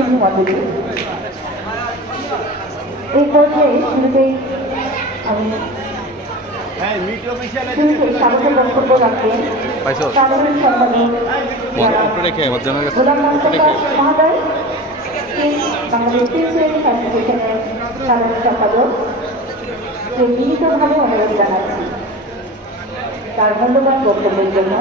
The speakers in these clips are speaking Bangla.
সিন্ধু মাধুরী। এই পর্যায়ে শুরুতেই আমি স্বাগত বক্তব্য রাখবেন সাধারণ সম্পাদক গোলাম মোস্তফা মহোদয়, বাংলাদেশ সিভিল অ্যাসোসিয়েশনের সাধারণ সম্পাদক, বিনীতভাবে অনুরোধ জানাচ্ছি তার মূল্যবান বক্তব্যের জন্য।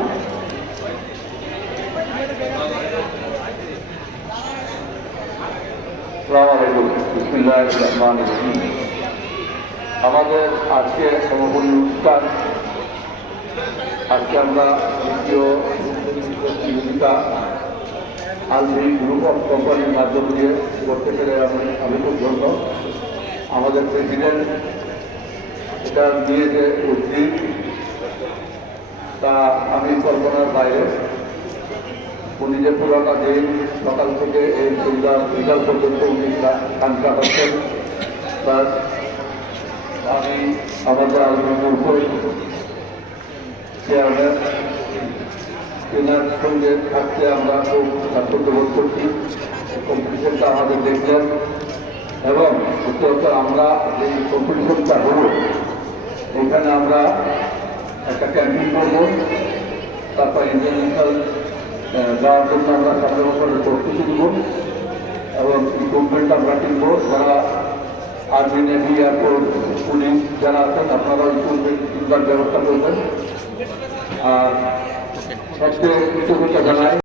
আমাদের আজকে সমাপনী অনুষ্ঠান, আজকে আমরা দ্বিতীয় জীবিকা আলভি গ্রুপ অফ কোম্পানির মাধ্যম দিয়ে করতে পেরে আমি খুব ধন্য। আমাদের প্রেসিডেন্ট এটা নিয়ে যে উদ্যোগ, তা আমি কল্পনার বাইরে। উনি যে পুরোটা দিন সকাল থেকে এই সন্ধ্যা বিকাল পর্যন্ত উনি কাজ কাটাচ্ছেন, তার আমি আমাদের আলোচনার উপরে চেয়ারম্যান তেনার সঙ্গে থাকতে আমরা খুব স্বাচ্ছন্দ্য বোধ করছি। কম্পিটিশনটা আমাদের দেখলেন এবং উত্তরোত্তর আমরা এই কম্পিটিশনটা হল, এখানে আমরা একটা ক্যাম্পিং করব, তারপর ইন্টারন্যাশনাল যাওয়ার জন্য আমরা সামনের বছরের প্রস্তুতি দিব এবং ইকুইপমেন্ট আমরা কিনব। যারা আর্মি, নেভি, এয়ারফোর্স, পুলিশ যারা আছেন আপনারা ইকুইপমেন্ট কিনবার ব্যবস্থা করবেন। আর সবচেয়ে কৃতজ্ঞতা জানাই